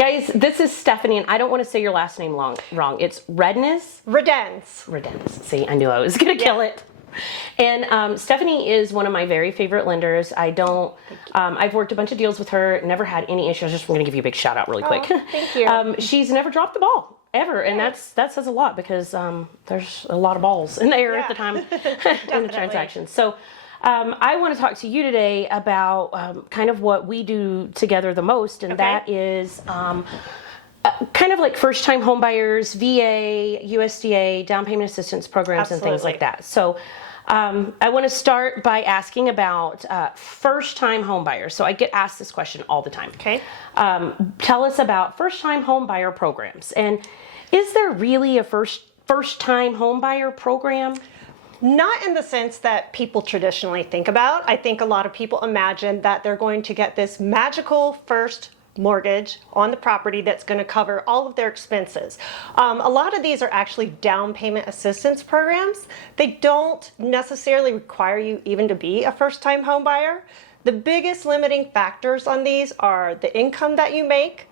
Guys, this is Stephanie, and I don't want to say your last name wrong. It's Redenz? Redenz. See, I knew I was going to kill it. And Stephanie is one of my very favorite lenders. I've worked a bunch of deals with her, never had any issues. Just going to give you a big shout out really quick. Thank you. She's never dropped the ball. Ever, and that says a lot because there's a lot of balls in the air at the time in the transaction. So I want to talk to you today about kind of what we do together the most, and that is kind of like first-time home buyers, VA, USDA, down payment assistance programs, and things like that. So I want to start by asking about first-time home buyers. So I get asked this question all the time. Okay. Tell us about first-time home buyer programs. And is there really a first-time home buyer program? Not in the sense that people traditionally think about. I think a lot of people imagine that they're going to get this magical first mortgage on the property that's going to cover all of their expenses. A lot of these are actually down payment assistance programs. They don't necessarily require you even to be a first-time home buyer. The biggest limiting factors on these are the income that you make,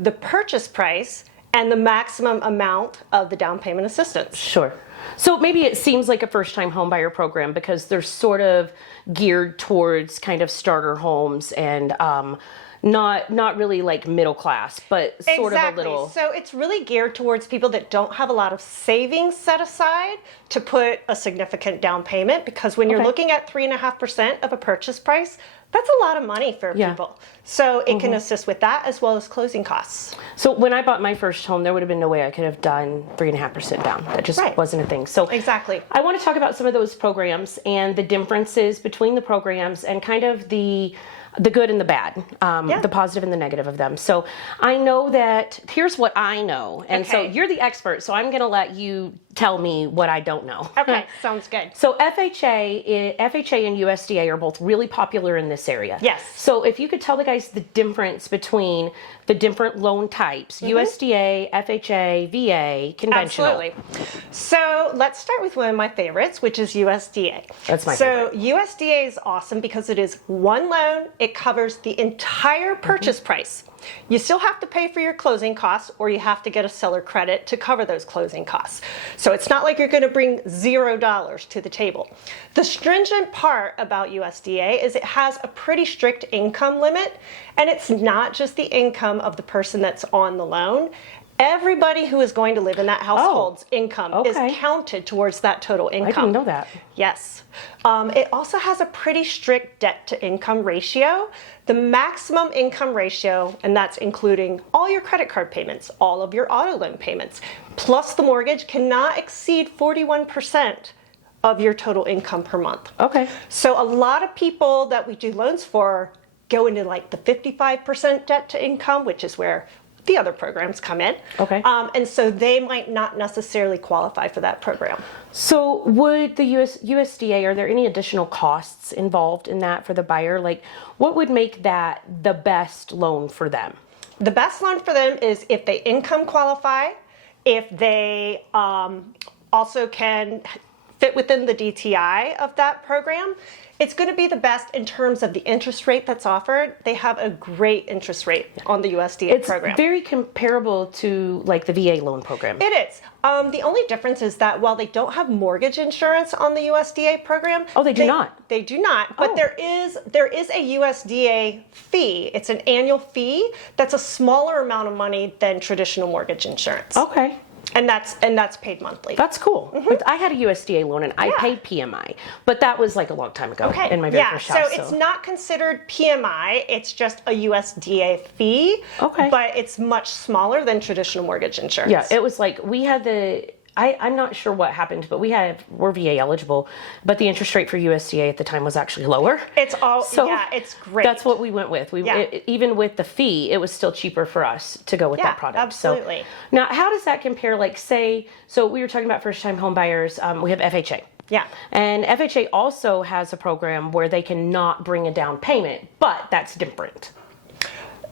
the purchase price, and the maximum amount of the down payment assistance. Sure. So maybe it seems like a first-time home buyer program because they're sort of geared towards kind of starter homes and not really like middle class, but sort of a little. So it's really geared towards people that don't have a lot of savings set aside to put a significant down payment, because when you're looking at 3.5% of a purchase price, that's a lot of money for people. So it can assist with that as well as closing costs. So when I bought my first home, there would have been no way I could have done 3.5% down. That just wasn't a thing. So exactly. I want to talk about some of those programs and the differences between the programs and kind of the good and the bad, the positive and the negative of them. So I know that, here's what I know. And so you're the expert, so I'm going to let you tell me what I don't know. Okay, sounds good. So FHA and USDA are both really popular in this area. Yes. So if you could tell the guys the difference between the different loan types, USDA, FHA, VA, conventional. Absolutely. So let's start with one of my favorites, which is USDA. That's my favorite. So USDA is awesome because it is one loan. It covers the entire purchase price. You still have to pay for your closing costs, or you have to get a seller credit to cover those closing costs. So it's not like you're going to bring $0 to the table. The stringent part about USDA is it has a pretty strict income limit, and it's not just the income of the person that's on the loan. Everybody who is going to live in that household's income is counted towards that total income. I didn't know that. Yes. It also has a pretty strict debt-to-income ratio. The maximum income ratio, and that's including all your credit card payments, all of your auto loan payments, plus the mortgage, cannot exceed 41% of your total income per month. Okay. So a lot of people that we do loans for go into like the 55% debt-to-income, which is where the other programs come in. Okay. And so they might not necessarily qualify for that program. So would the USDA, are there any additional costs involved in that for the buyer? Like, what would make that the best loan for them? The best loan for them is if they income qualify, if they also can fit within the DTI of that program. It's going to be the best in terms of the interest rate that's offered. They have a great interest rate on the USDA program. It's very comparable to like the VA loan program. It is. The only difference is that while they don't have mortgage insurance on the USDA program, they do not. They do not. But there is a USDA fee. It's an annual fee that's a smaller amount of money than traditional mortgage insurance. Okay. And that's paid monthly. That's cool. I had a USDA loan and I paid PMI, but that was like a long time ago in my very first house. So it's not considered PMI. It's just a USDA fee. Okay. But it's much smaller than traditional mortgage insurance. Yeah, it was like we had I'm not sure what happened, but we're VA eligible, but the interest rate for USDA at the time was actually lower. It's it's great. That's what we went with. Even with the fee, it was still cheaper for us to go with that product. Absolutely. So, now, how does that compare? Like, so we were talking about first-time home buyers. We have FHA. Yeah. And FHA also has a program where they cannot bring a down payment, but that's different.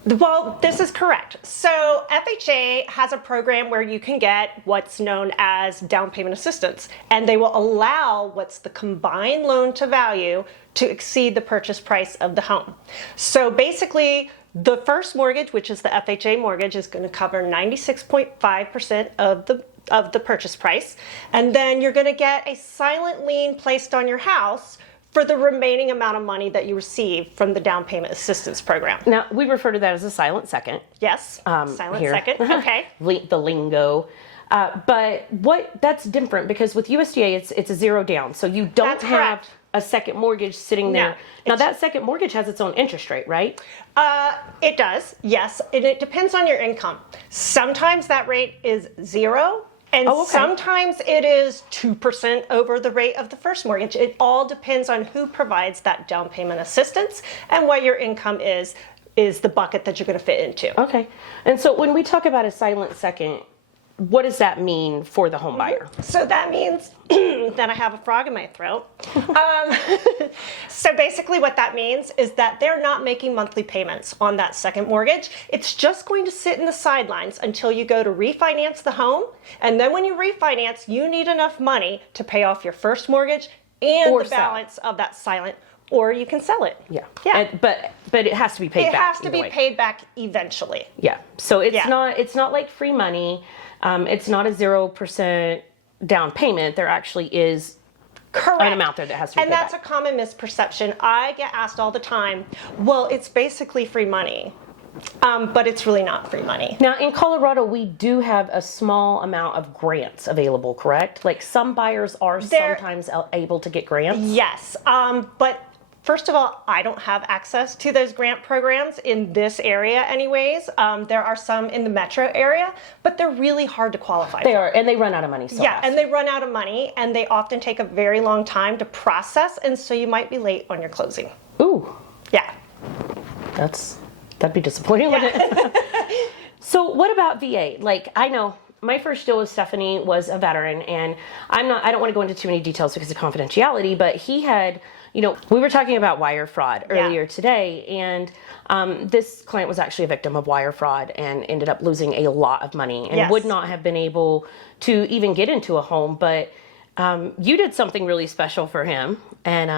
Well, this is correct. So FHA has a program where you can get what's known as down payment assistance, and they will allow what's the combined loan to value to exceed the purchase price of the home. So basically, The first mortgage, which is the FHA mortgage, is going to cover 96.5% of the purchase price. And then you're going to get a silent lien placed on your house for the remaining amount of money that you receive from the down payment assistance program. Now, we refer to that as a silent second. Yes, silent second. Okay. The lingo. But that's different because with USDA, it's a zero down. So you don't That's have correct. a second mortgage sitting there. No, Now, that second mortgage has its own interest rate, right? It does, yes. And it depends on your income. Sometimes that rate is 0. And sometimes it is 2% over the rate of the first mortgage. It all depends on who provides that down payment assistance and what your income is the bucket that you're going to fit into. Okay. And so when we talk about a silent second, what does that mean for the home buyer? So that means that I have a frog in my throat. So basically what that means is that they're not making monthly payments on that second mortgage. It's just going to sit in the sidelines until you go to refinance the home. And then when you refinance, you need enough money to pay off your first mortgage and Or the sell. balance of that silent, or you can sell it. Yeah. Yeah. But it has to be paid It back. has to either be way. paid back eventually. Yeah. So it's Yeah. not like free money. It's not a 0% down payment. There actually is Correct. an amount there that has to be And paid that's back. a common misperception. I get asked all the time, well, it's basically free money. But it's really not free money. Now, in Colorado, we do have a small amount of grants available, correct? Like some buyers are sometimes able to get grants. Yes. But first of all, I don't have access to those grant programs in this area anyways. There are some in the metro area, but they're really hard to qualify They for. are, and they run out of money so Yeah, fast. and they run out of money, and they often take a very long time to process, and so you might be late on your closing. Ooh, Yeah. that'd be disappointing, wouldn't it? So what about VA? Like, I know my first deal with Stephanie was a veteran, and I don't want to go into too many details because of confidentiality, but he had, we were talking about wire fraud earlier today, and this client was actually a victim of wire fraud and ended up losing a lot of money and would not have been able to even get into a home, but you did something really special for him, and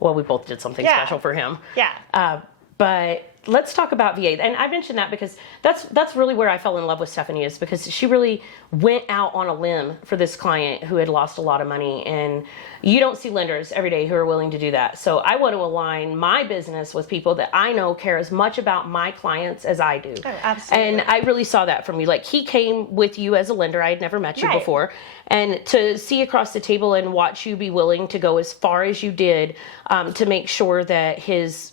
well, we both did something special for him. Yeah. But let's talk about VA. And I mentioned that because that's really where I fell in love with Stephanie, is because she really went out on a limb for this client who had lost a lot of money. And you don't see lenders every day who are willing to do that. So I want to align my business with people that I know care as much about my clients as I do. Oh, absolutely. And I really saw that from you. Like, he came with you as a lender. I had never met you before. And to see across the table and watch you be willing to go as far as you did to make sure that his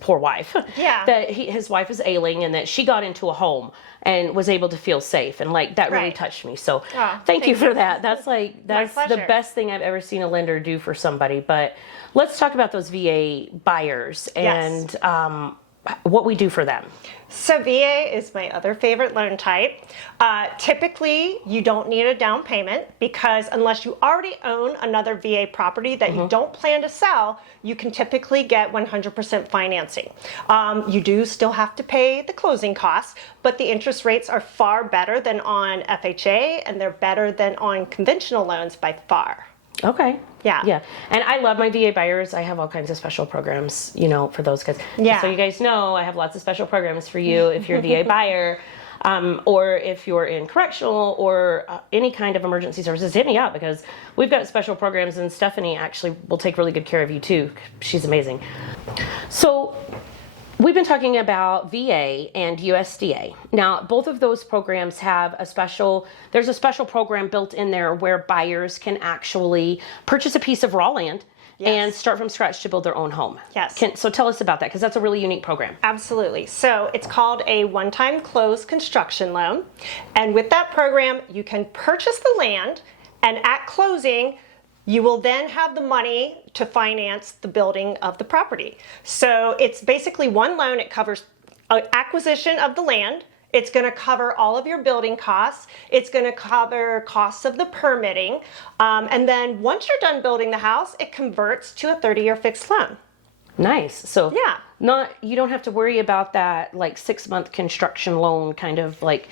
poor wife, that his wife is ailing and that she got into a home and was able to feel safe. And like, that really touched me. So thank you for that. That's the best thing I've ever seen a lender do for somebody. But let's talk about those VA buyers and what we do for them. So VA is my other favorite loan type. Typically, you don't need a down payment because unless you already own another VA property that you don't plan to sell, you can typically get 100% financing. You do still have to pay the closing costs, but the interest rates are far better than on FHA, and they're better than on conventional loans by far. Okay. Yeah. Yeah. And I love my VA buyers. I have all kinds of special programs, for those guys. Yeah. So you guys know I have lots of special programs for you if you're a VA buyer, or if you're in correctional or any kind of emergency services, hit me up because we've got special programs, and Stephanie actually will take really good care of you too. She's amazing. So we've been talking about VA and USDA. Now, both of those programs have there's a special program built in there where buyers can actually purchase a piece of raw land and start from scratch to build their own home. Yes. So tell us about that, because that's a really unique program. Absolutely. So it's called a one-time close construction loan. And with that program, you can purchase the land, and at closing, you will then have the money to finance the building of the property. So it's basically one loan. It covers acquisition of the land. It's going to cover all of your building costs. It's going to cover costs of the permitting. And then once you're done building the house, it converts to a 30-year fixed loan. Nice. So Yeah. you don't have to worry about that like 6-month construction loan kind of like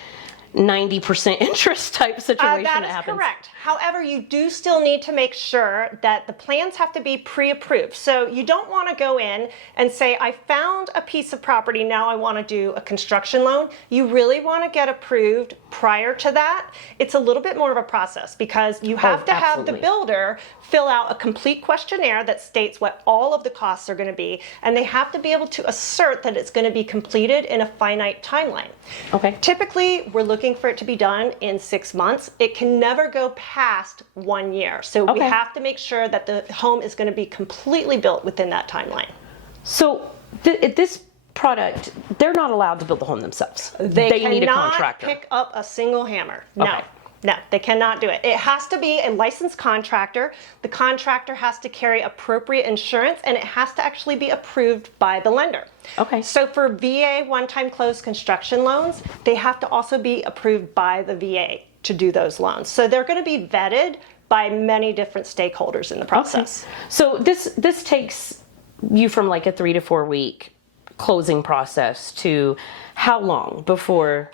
90% interest type situation that that is happens. correct. However, you do still need to make sure that the plans have to be pre-approved. So you don't want to go in and say, I found a piece of property, now I want to do a construction loan. You really want to get approved prior to that. It's a little bit more of a process because you have to have the builder fill out a complete questionnaire that states what all of the costs are going to be, and they have to be able to assert that it's going to be completed in a finite timeline. Okay. Typically, we're looking for it to be done in 6 months. It can never go past 1 year. So we have to make sure that the home is going to be completely built within that timeline. So this product, they're not allowed to build the home themselves. They need a contractor. Pick up a single hammer. No. Okay. No, they cannot do it. It has to be a licensed contractor. The contractor has to carry appropriate insurance, and it has to actually be approved by the lender. Okay. So for VA one-time close construction loans, they have to also be approved by the VA to do those loans. So they're going to be vetted by many different stakeholders in the process. Okay. So this takes you from like a 3 to 4 week closing process to how long before?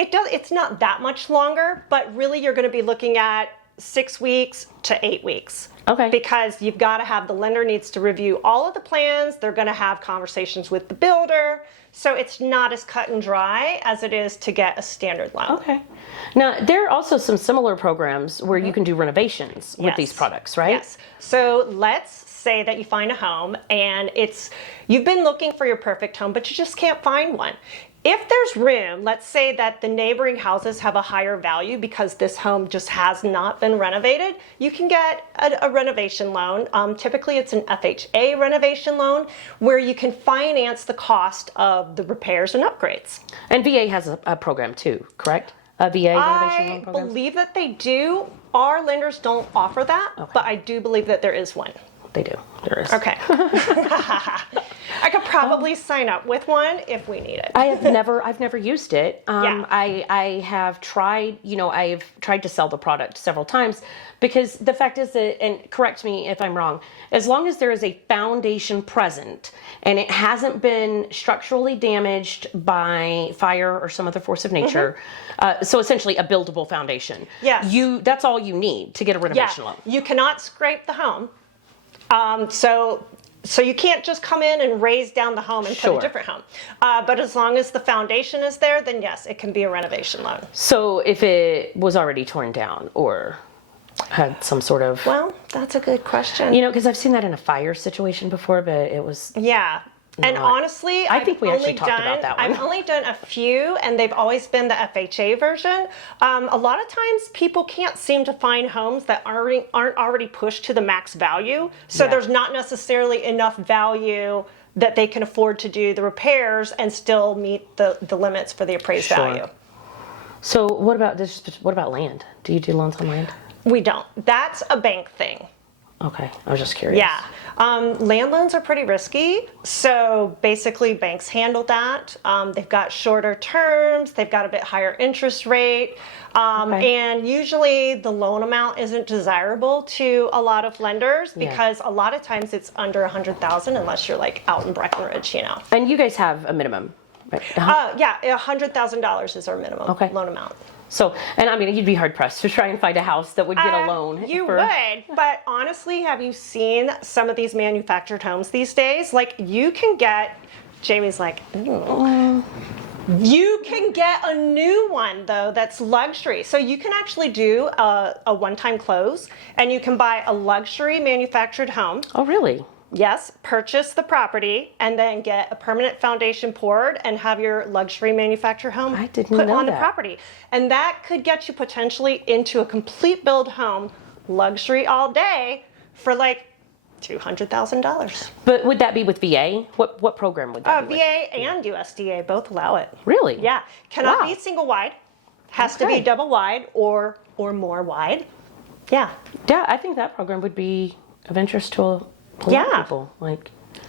It's not that much longer, but really you're going to be looking at 6 weeks to 8 weeks. Okay. Because you've got to have, the lender needs to review all of the plans. They're going to have conversations with the builder. So it's not as cut and dry as it is to get a standard loan. Okay. Now, there are also some similar programs where you can do renovations with these products, right? Yes. So let's say that you find a home and you've been looking for your perfect home, but you just can't find one. If there's room, let's say that the neighboring houses have a higher value because this home just has not been renovated, you can get a renovation loan. Typically, it's an FHA renovation loan where you can finance the cost of the repairs and upgrades. And VA has a program too, correct? A VA renovation loan program? I believe that they do. Our lenders don't offer that, but I do believe that there is one. They do. There is. Okay. I could probably sign up with one if we need it. I've never used it. I have tried, I've tried to sell the product several times because the fact is that, and correct me if I'm wrong, as long as there is a foundation present and it hasn't been structurally damaged by fire or some other force of nature, so essentially a buildable foundation. Yes. That's all you need to get a renovation loan. You cannot scrape the home. So you can't just come in and raise down the home and put a different home. But as long as the foundation is there, then yes, it can be a renovation loan. So if it was already torn down or had some sort of... Well, that's a good question. Because I've seen that in a fire situation before, but it was... Yeah. And honestly, I think we actually talked about that one. I've only done a few, and they've always been the FHA version. A lot of times, people can't seem to find homes that aren't already pushed to the max value. So there's not necessarily enough value that they can afford to do the repairs and still meet the limits for the appraised value. So what about land? Do you do loans on land? We don't. That's a bank thing. Okay, I was just curious. Yeah. Land loans are pretty risky, so basically banks handle that. They've got shorter terms, they've got a bit higher interest rate, and usually the loan amount isn't desirable to a lot of lenders because a lot of times it's under $100,000 unless you're like out in Breckenridge, And you guys have a minimum, right? Yeah, $100,000 is our minimum loan amount. So, and I mean, you'd be hard pressed to try and find a house that would get a loan. You would, but honestly, have you seen some of these manufactured homes these days? Like, you can get, Jamie's like, ooh. You can get a new one, though, that's luxury. So you can actually do a one-time close, and you can buy a luxury manufactured home. Oh, really? Yes, purchase the property and then get a permanent foundation poured and have your luxury manufactured home put on the property. And that could get you potentially into a complete build home, luxury all day, for like $200,000. But would that be with VA? What program would that be with? VA and USDA both allow it. Really? Yeah. Cannot be single wide. Has to be double wide or more wide. Yeah. Yeah, I think that program would be of interest to a lot of people.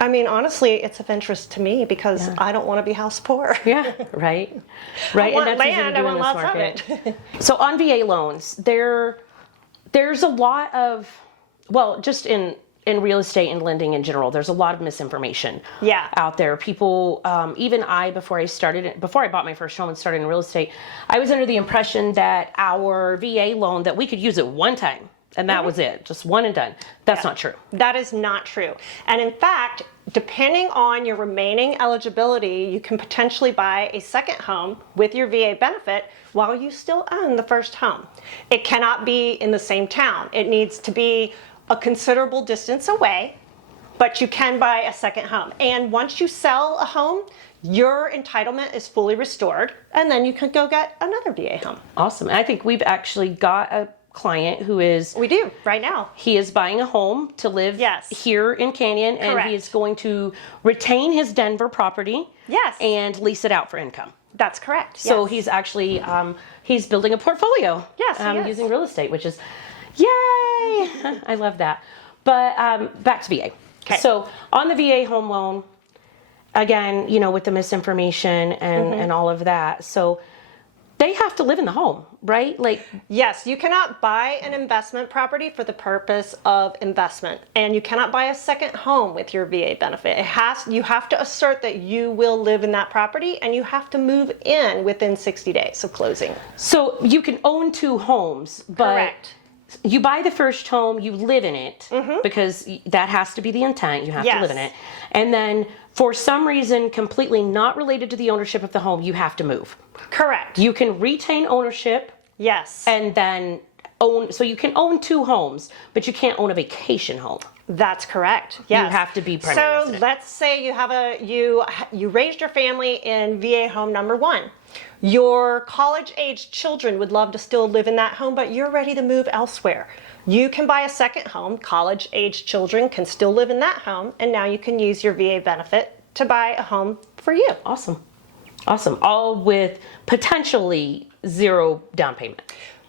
I mean, honestly, it's of interest to me because I don't want to be house poor. Yeah, right. I want land, I want lots of it. So on VA loans, there's a lot of, well, just in in real estate and lending in general, there's a lot of misinformation Yeah. out there. People, even before I bought my first home and started in real estate, I was under the impression that our VA loan, that we could use it one time and that was it, just one and done. That's not true. That is not true. And in fact, depending on your remaining eligibility, you can potentially buy a second home with your VA benefit while you still own the first home. It cannot be in the same town. It needs to be a considerable distance away, but you can buy a second home. And once you sell a home, your entitlement is fully restored, and then you can go get another VA home. Awesome. I think we've actually got a client who is... We do, right now. He is buying a home to live here in Canyon, and Correct. he is going to retain his Denver property and lease it out for income. That's correct. So he's actually, he's building a portfolio using real estate, which is, yay! I love that. But back to VA. Okay. So on the VA home loan, again, you know, with the misinformation and all of that. So they have to live in the home, right? Like, yes, you cannot buy an investment property for the purpose of investment, and you cannot buy a second home with your VA benefit. You have to assert that you will live in that property, and you have to move in within 60 days of closing. So you can own two homes, but Correct. you buy the first home, you live in it, because that has to be the intent. You have to live in it. And then for some reason completely not related to the ownership of the home, you have to move. Correct. You can retain ownership. Yes. And then own, so you can own two homes, but you can't own a vacation home. That's correct. Yes. You have to be primary So resident. let's say you have you raised your family in VA home number 1. Your college-aged children would love to still live in that home, but you're ready to move elsewhere. You can buy a second home. College-aged children can still live in that home, and now you can use your VA benefit to buy a home for you. Awesome. Awesome. All with potentially zero down payment.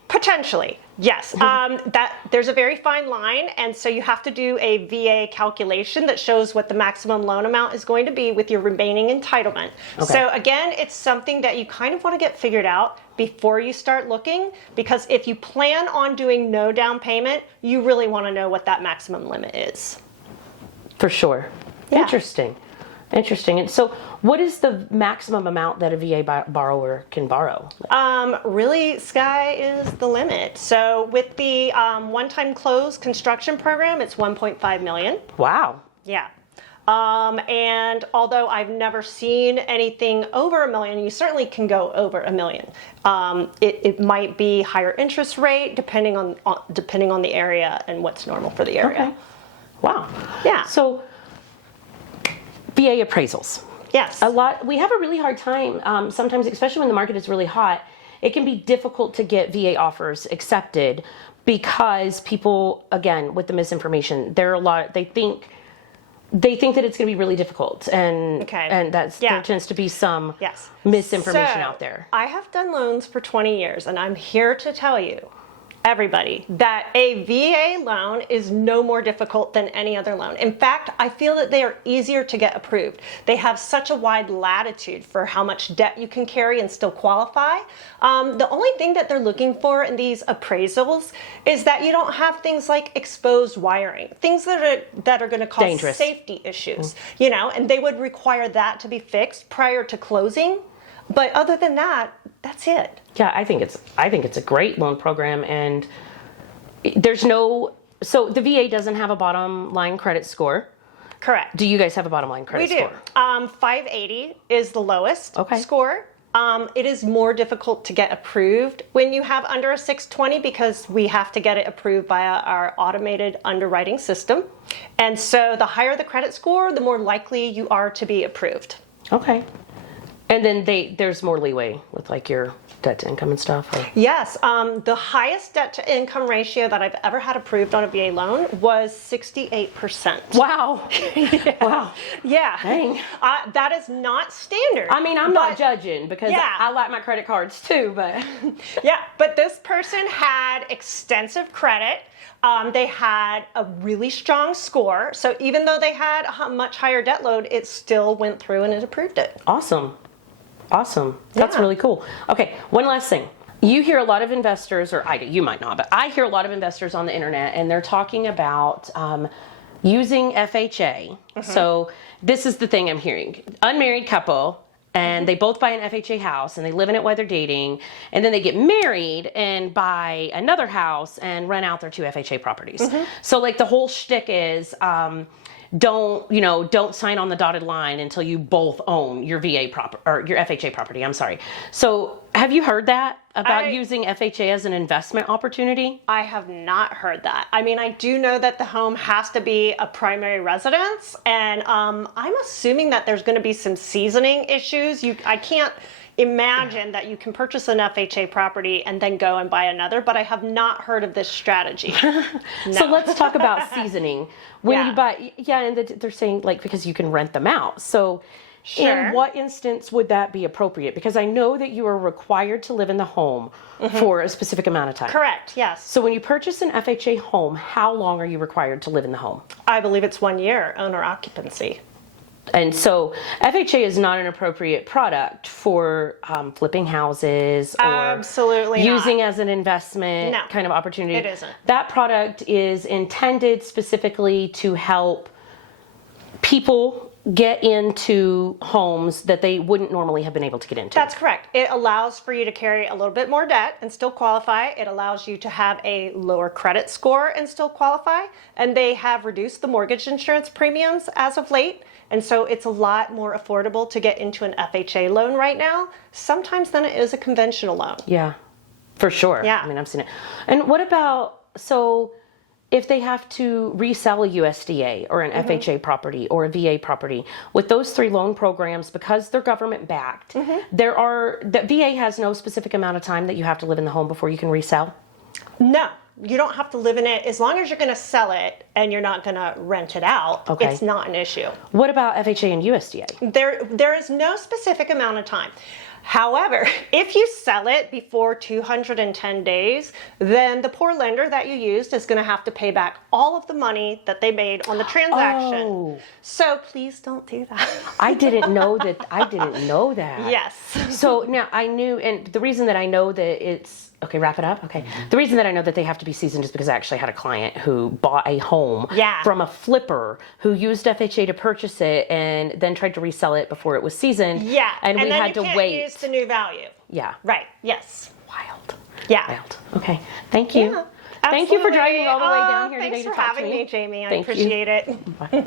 Potentially, yes. That there's a very fine line, and so you have to do a VA calculation that shows what the maximum loan amount is going to be with your remaining entitlement. Okay. So again, it's something that you kind of want to get figured out before you start looking, because if you plan on doing no down payment, you really want to know what that maximum limit is. For sure. Yeah. Interesting. And so what is the maximum amount that a VA borrower can borrow? Really, sky is the limit. So with the one-time close construction program, it's 1.5 million. Wow. Yeah. And although I've never seen anything over $1 million, you certainly can go over $1 million. It might be higher interest rate depending on the area and what's normal for the area. Okay. Wow. Yeah. So VA appraisals. Yes. We have a really hard time, sometimes, especially when the market is really hot, it can be difficult to get VA offers accepted because people, again, with the misinformation, they think that it's going to be really difficult, and there tends to be some misinformation out there. I have done loans for 20 years, and I'm here to tell you, everybody, that a VA loan is no more difficult than any other loan. In fact, I feel that they are easier to get approved. They have such a wide latitude for how much debt you can carry and still qualify. The only thing that they're looking for in these appraisals is that you don't have things like exposed wiring, things that are going to cause dangerous safety issues, and they would require that to be fixed prior to closing. But other than that, that's it. Yeah, I think it's a great loan program, and so the VA doesn't have a bottom line credit score. Correct. Do you guys have a bottom line credit score? We do. 580 is the lowest score. It is more difficult to get approved when you have under a 620 because we have to get it approved via our automated underwriting system. And so the higher the credit score, the more likely you are to be approved. Okay. And then there's more leeway with like your debt to income and stuff? Or? Yes. The highest debt to income ratio that I've ever had approved on a VA loan was 68%. Wow. Wow. Yeah. Dang. That is not standard. I mean, I'm not judging because I like my credit cards too, but. Yeah, but this person had extensive credit. They had a really strong score. So even though they had a much higher debt load, it still went through and it approved it. Awesome. That's really cool. Okay, one last thing. You hear a lot of investors, you might not, but I hear a lot of investors on the internet, and they're talking about using FHA. So this is the thing I'm hearing. Unmarried couple, and they both buy an FHA house and they live in it while they're dating, and then they get married and buy another house and rent out their 2 FHA properties. So like the whole shtick is don't sign on the dotted line until you both own your VA or your FHA property. I'm sorry. So have you heard that about using FHA as an investment opportunity? I have not heard that. I mean, I do know that the home has to be a primary residence, and I'm assuming that there's going to be some seasoning issues. I can't imagine that you can purchase an FHA property and then go and buy another, but I have not heard of this strategy. No. So let's talk about seasoning. When you buy, and they're saying like because you can rent them out. So in what instance would that be appropriate? Because I know that you are required to live in the home for a specific amount of time. Correct, yes. So when you purchase an FHA home, how long are you required to live in the home? I believe it's 1 year, owner occupancy. And so FHA is not an appropriate product for flipping houses or absolutely using not. as an investment kind of opportunity. It isn't. That product is intended specifically to help people get into homes that they wouldn't normally have been able to get into. That's correct. It allows for you to carry a little bit more debt and still qualify. It allows you to have a lower credit score and still qualify. And they have reduced the mortgage insurance premiums as of late. And so it's a lot more affordable to get into an FHA loan right now, sometimes than it is a conventional loan. Yeah, for sure. Yeah. I mean, I've seen it. And what about, so if they have to resell a USDA or an FHA property or a VA property, with those 3 loan programs, because they're government backed, that VA has no specific amount of time that you have to live in the home before you can resell? No. You don't have to live in it. As long as you're going to sell it and you're not going to rent it out, it's not an issue. What about FHA and USDA? There is no specific amount of time. However, if you sell it before 210 days, then the poor lender that you used is going to have to pay back all of the money that they made on the transaction. Oh. So please don't do that. I didn't know that. Yes. So now I knew, and the reason that I know that it's, okay, wrap it up. Okay. The reason that I know that they have to be seasoned is because I actually had a client who bought a home from a flipper who used FHA to purchase it and then tried to resell it before it was seasoned. Yeah. And we had to wait. Use the new value. Yeah. Right. Yes. Wild. Yeah. Wild. Okay. Thank you. Yeah, Thank you for driving all the way down here today to talk to me. Thanks for having me, Jamie. I Thank you. appreciate it. Bye.